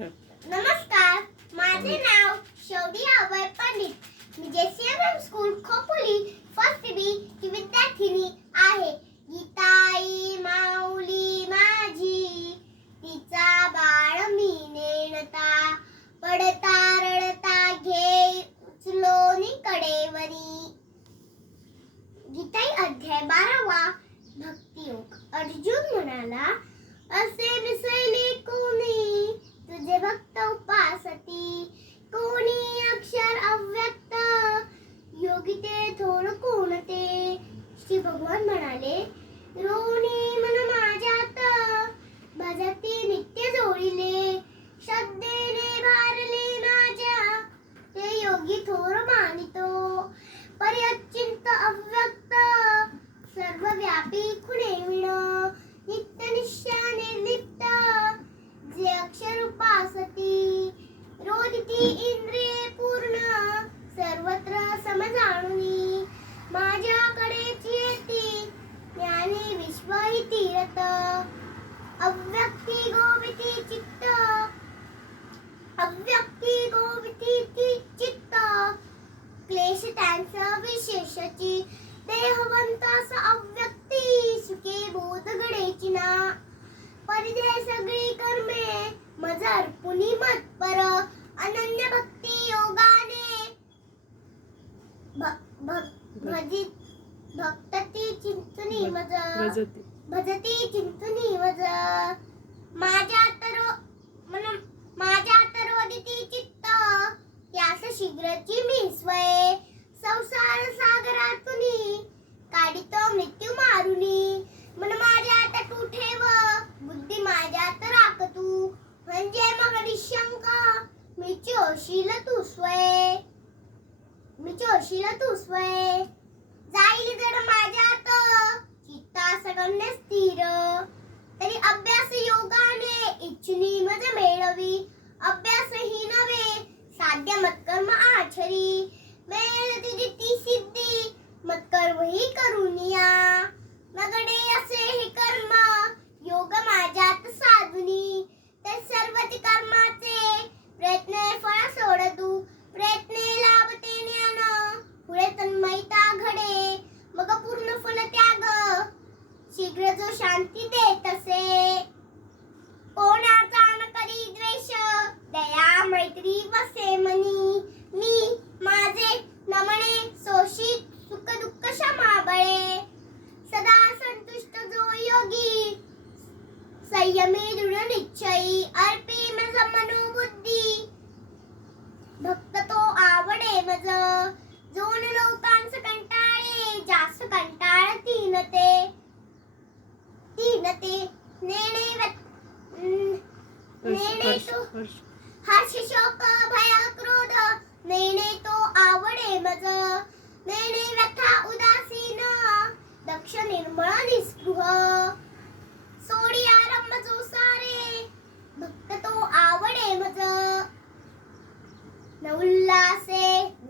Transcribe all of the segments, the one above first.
नमस्कार माझे नाव शौर्य अभय पंडित. मी JCM school Khopoli first B ची विद्यार्थिनी आहे. गीताई माऊली माझी तिचा बाळ मी नेणता. पडता रडता घे उचलोनी कडेवरी गीताई अध्याय बारावा भक्तियोग. अर्जुन म्हणाला असे मिसळले तुझे भक्त उपासती कोणी अक्षर अव्यक्त? योगी ते थोर कोणते? श्री भगवान म्हणाले रोणी मन माझ्यात भजती नित्य जोडिले. श्रद्धेने भारले माझ्या ते योगी थोर मानितो. पर्यचिंत अव्यक्त सर्वव्यापी हि अव्यक्ती गोविती चित्त अव्यक्ती गोविती ती चित्त क्लेश त्यांचा विशेषची देहवंतास अव्यक्ती सुखे बोध घडेची ना परिधे सगळी कर्मे मज मत पर अनन्य भक्ती योगाने भ- भ- भजित भक्तती चिंतनी मज भजती चिंतुनी वज माझ्या तर मन माझ्या तरोदिती चित्त यास शीघ्रची मी स्वय संसार सागरातुनी काढितो मृत्यू मारुनी. मन माझ्यात तू ठेव बुद्धी माझ्यात राख तू म्हणजे मग निशंक मी चोशील तू स्वय मी चोशील तू स्वय जाईल जर माझ्यात तर सगळ्यांना स्थिर तरी अभ्यास योगाने इच्छनी मज मेळवी अभ्यास ही नवे साध्य मत्कर्म आचरी मेळ तुझी ती सिद्धी मत्कर्म ही करुनिया नगडे असे हे कर्म योग माझ्यात साधुनी तर सर्वती कर्माचे प्रयत्न फळ सोड तू प्रयत्ने लाभते ज्ञान पुढे तन्मयता घडे मग पूर्ण फल त्याग शीघ्र शांती देत असे कोणाचा न करी द्वेष? दया मैत्री वसे मनी. मी माझे नमणे सोशित सुख दुःख क्षमाबळे सदा संतुष्ट जो योगी. संयमी दृढ निश्चयी अर्पे मज मनोबुद्धी भक्त तो आवडे मज. जोन लोकांस कंटाळे जास्त कंटाळ तीन ते. तीन ते नेणे व्यत- न- नेणे हर्ष तो हर्ष हर्ष शोक भय क्रोध. नेणे तो आवडे मज. नेणे व्यथा उदासीन. दक्ष निर्मळ निस्पृह. सोडी आरंभ जो सारे भक्त तो आवडे मज. न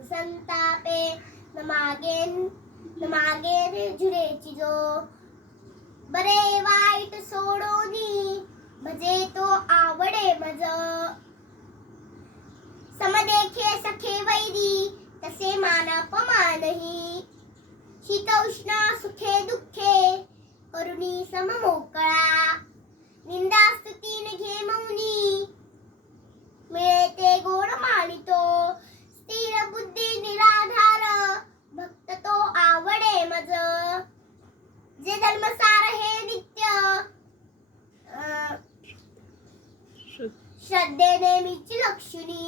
संतापे. न मागे न मागे झुरेची जो. बरे वाईट सोडोनी मजे तो आवडे मज. समदेखे सखे वैरी तसे मानापमानही शीतोष्ण सुखे दुःखे करुणी सममोकळा निंदा स्तुतीन घे मौनी मिळे ते गोड मानितो. स्थिर बुद्धी निराधार भक्त तो आवडे मज. जे धर्मसा శ్రద్ధేనేమిచ్చి లక్ష్మి